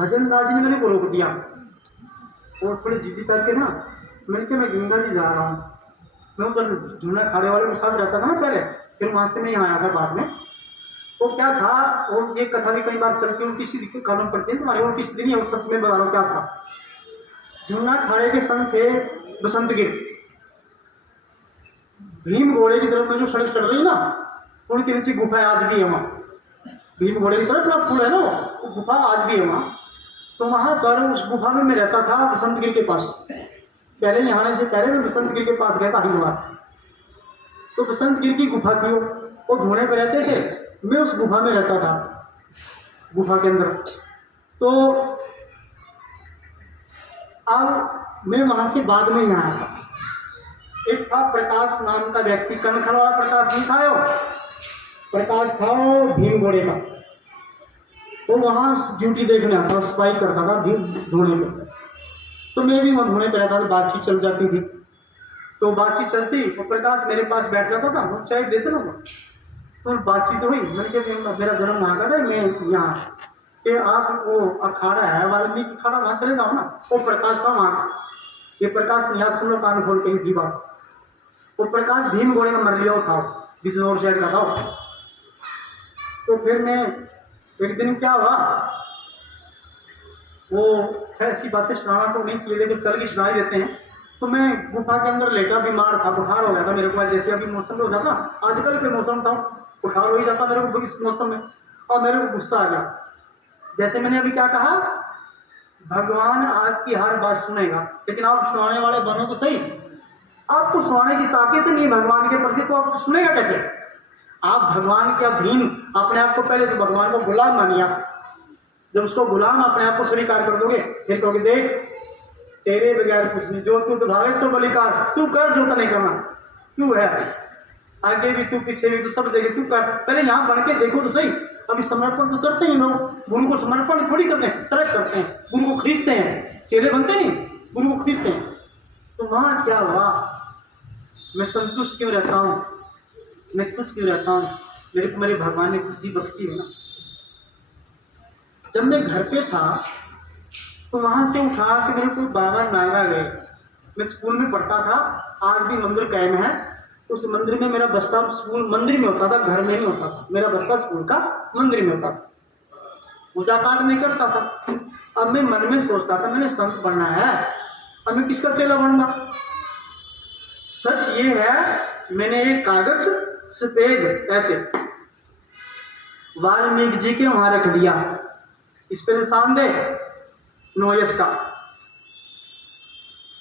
भजन दास जी ने मेरे को रोक दिया और थोड़ी जिद्दी करके ना मैंने कहा मैं गंगा जी जा रहा हूँ। मैं उधर जूना खाड़े वाले के साथ रहता था ना पहले, फिर वहां से मैं यहाँ आया था बाद में। तो क्या था, और ये कथा भी कई बार चलती है, किसी कानून पड़ती है तुम्हारे, और किसी दिन ही उस सच में बता रहा हूँ क्या था। जूना खाड़े के संत थे बसंत गिर, भीम घोड़े की तरफ में जो सड़क चल रही ना, उनके नीचे गुफा आज भी है वहाँ। भीम घोड़े की तरफ ना पुल है ना, वो गुफा आज भी है वहाँ। तो वहां पर उस गुफा में मैं रहता था बसंत गिर के पास। पहले यहाँ आने से पहले मैं बसंत गिर के पास गया था हरिद्वार। तो बसंत गिर की गुफा थी, वो धोने पे रहते थे, मैं उस गुफा में रहता था, गुफा के अंदर। तो अब मैं वहां से बाद में यहाँ आया था। एक था प्रकाश नाम का व्यक्ति, कनखर वाला प्रकाश नहीं था, प्रकाश था वो भीम घोड़े का। वो वहाँ ड्यूटी देखने आता था, सफाई करता था भीम धोने पे। तो मैं भी वहाँ धोने पे रहता था, बातचीत चल जाती थी। तो बातचीत चलती, वो प्रकाश मेरे पास बैठ जाता था, वो चाय देते ना वो। तो बातचीत हुई, मैंने कहा मेरा जन्म वहाँ का था, मैं यहाँ कि आप वो अखाड़ा है वाल्मीकि अखाड़ा, वहाँ चले जाओ ना। वो प्रकाश था वहाँ, ये प्रकाश यहाँ सुनो कान खोल के की बात। वो प्रकाश भीम घोड़े का मरलिया था, बिजनौर साइड का था। तो फिर मैं एक दिन क्या हुआ, वो ऐसी बातें सुनाना तो नहीं चाहिए लेकिन चल के सुना ही देते हैं। तो मैं गुफा के अंदर लेटा बीमार था, बुखार हो गया था मेरे को, जैसे अभी मौसम में हो जाता, आजकल के मौसम था, बुखार हो ही जाता मेरे को इस मौसम में। और मेरे को गुस्सा आ गया, जैसे मैंने अभी क्या कहा, भगवान आपकी हर बात सुनेगा, लेकिन आप सुनाने वाले बनो तो सही। आपको सुनाने की ताकत नहीं है भगवान के प्रति, तो आप सुनेगा कैसे? आप भगवान के अधीन अपने आप को, पहले तो भगवान को गुलाम मानिए। जब उसको गुलाम अपने आप को स्वीकार कर दोगे, फिर कहोगे देख तेरे बगैर कुछ नहीं, जो तू भावे सो बलिकार, तू कर जो नहीं करना, क्यों है आगे भी तू पीछे भी तू सब जगह तू कर, पहले यहाँ बढ़ के देखो तो सही। अभी समर्पण तो करते ही लोग, गुरु को समर्पण थोड़ी करते हैं, तरक करते हैं, गुरु को खरीदते हैं, चेहरे बनते नहीं, गुरु को खरीदते हैं। तो वहां क्या हुआ, मैं संतुष्ट क्यों रहता हूँ, मैं खुश क्यों रहता हूँ, मेरे को मेरे भगवान ने खुशी बख्शी है ना। जब मैं घर पे था तो वहां से उठा के मेरे को बाबा नागा गए। मैं स्कूल में पढ़ता था, आज भी मंदिर कायम है, उस मंदिर में मेरा बस्ता, स्कूल मंदिर में होता था, घर में नहीं होता था, मेरा बस्ता स्कूल का मंदिर में होता था, पूजा पाठ नहीं करता था। अब मैं मन में सोचता था मैंने संत बनना है, अब मैं किसका चेला बनूंगा। सच ये है, मैंने एक कागज सफेद ऐसे वाल्मीकि जी के वहां रख दिया, इस पे निशान दे नो यश का,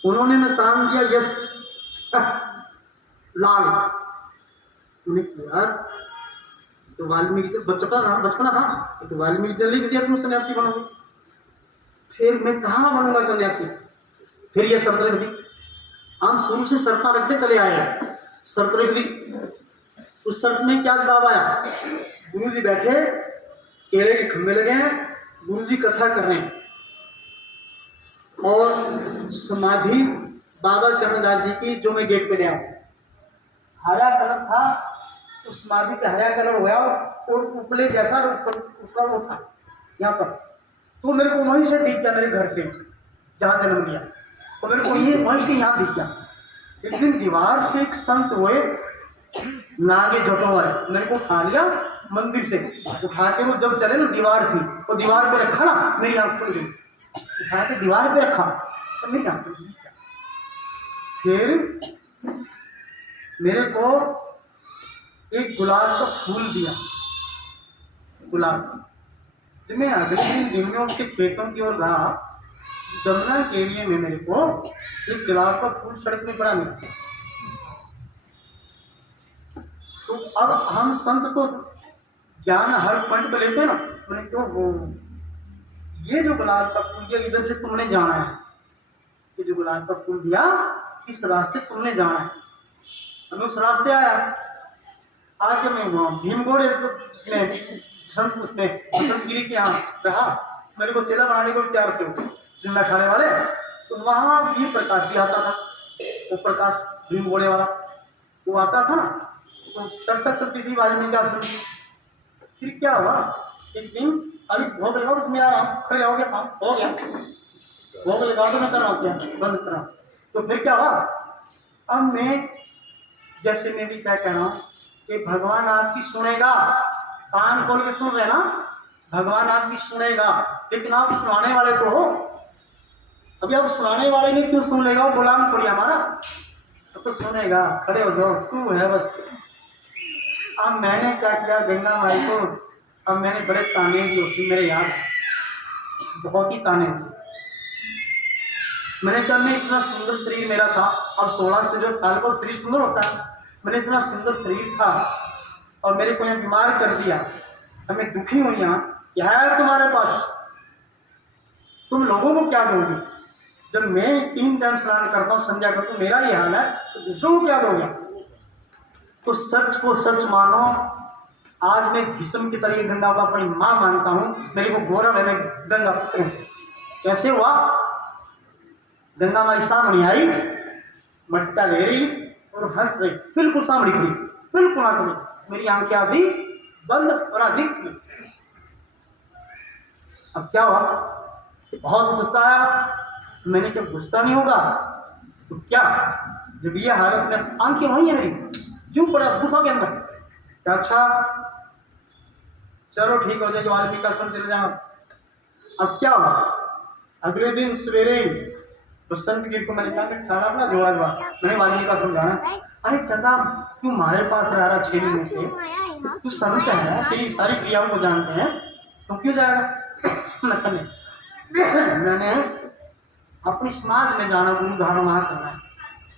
उन्होंने निशान दिया यश लाल। यार तो वाल्मीकि बचपना था, तो वाल्मीकि जी लिख दिया तुम सन्यासी बनोगे। फिर मैं कहाँ बनूंगा सन्यासी, फिर ये शर्त रख दी। हम शुरू से शर्त रखते चले आए हैं, शर्त रख दी। उस शर्त में क्या जवाब आया, गुरु जी बैठे, केले के खंभे लगे हैं, गुरु जी कथा कर रहे हैं, और समाधि बाबा चरणदास जी की जो मैं गेट पे ले आऊं, हरा कलर था, उस समाधि का हरा कलर हुआ और उपले जैसा उसका वो था यहाँ पर। तो मेरे को वहीं से दिख गया, मेरे घर से जहाँ जन्म लिया, तो मेरे को ये वहीं से यहाँ दिख गया। एक दिन दीवार से एक संत हुए नागे जटों वाले, मेरे को उठा लिया मंदिर से, उठा के वो जब चले ना, दीवार थी, वो दीवार पे रखा ना, मेरी आंख खुल गई, उठा के दीवार पे रखा तो मेरी आंख खुल गई। फिर मेरे को एक गुलाब का फूल दिया, गुलाब। जब मैं अगले दिन में उसके खेतों की ओर गया, जमुना के लिए में मेरे को एक गुलाब का फूल सड़क में पड़ा मिला। तो अब हम संत तो ज्ञान हर पॉइंट पे लेते हैं ना, मैंने क्यों वो ये जो गुलाब का फूल दिया इधर से तुमने जाना है, ये जो गुलाब का फूल दिया इस रास्ते तुमने जाना है। मैं उस रास्ते आया, आके मैं वहाँ भीम घोड़े बसंतगिरी के यहाँ रहा, मेरे को चेला बनाने को तैयार थे जिन्ना खाने वाले। तो वहाँ भी प्रकाश भी आता था, वो प्रकाश भीम घोड़े वाला वो आता था ना, तो चर्चा चलती थी वाल्मीकि आश्रम। फिर क्या हुआ, एक दिन अभी भोग लगाओ उसमें आ रहा हूँ, खड़े जाओगे काम हो गया, भोग लगा दो मैं कर रहा हूँ, क्या बंद कर रहा हूँ। तो फिर क्या हुआ, अब मैं जैसे मैं भी क्या कह रहा हूँ कि भगवान आपकी सुनेगा, कान खोल के सुन रहे ना, भगवान आपकी सुनेगा, लेकिन आप सुनाने वाले तो हो। अभी आप सुनाने वाले नहीं, क्यों सुन लेगा, वो गुलाम थोड़ी हमारा, तो सुनेगा, खड़े हो जाओ, तू है बस। अब मैंने क्या किया, गंगा माई को अब मैंने बड़े ताने दिए उसकी, मेरे याद बहुत ही ताने दिए। मैंने कहा मैं इतना सुंदर शरीर मेरा था, अब 16 से जो साल का शरीर सुंदर होता है, मैंने इतना सुंदर शरीर था और मेरे को यहाँ बीमार कर दिया, हमें दुखी हुई, यहाँ क्या है तुम्हारे पास, तुम लोगों को क्या दोगे, जब मैं 3 टाइम स्नान करता हूँ, संध्या करता हूँ, मेरा ये हाल है, तो दूसरों को क्या दोगे। तो सच को सच मानो, आज मैं भीष्म की तरह गंगा को अपनी माँ मानता हूँ, मेरे को गौरव है, मैं गंगा पुत्र हूँ। कैसे हुआ, गंगा माई सामने आई, मटका ले रही और हंस रही, बिल्कुल सामने खड़ी, बिल्कुल हंस रही, मेरी आंखें अभी बंद और अधिक थी। अब क्या हुआ, बहुत गुस्सा आया, मैंने जब गुस्सा नहीं होगा तो क्या, जब ये हालत में आंखें वही है मेरी, क्यों पड़ा गुफा के अंदर, अच्छा चलो ठीक हो जाए, वाल्मीकि आश्रम चले जाओ। अब क्या हुआ, अगले दिन सवेरे बसंत गिर को मैंने कहा खाना अपना जोड़ा हुआ, मैंने वाल्मीकि का समझाना, अरे कहता तू हमारे पास रह रहा 6 महीने से, तू संत है, तेरी सारी क्रियाओं को जानते हैं, तो क्यों जाएगा। मैंने अपनी समाज में जाना, गुरु धारण वहां करना है,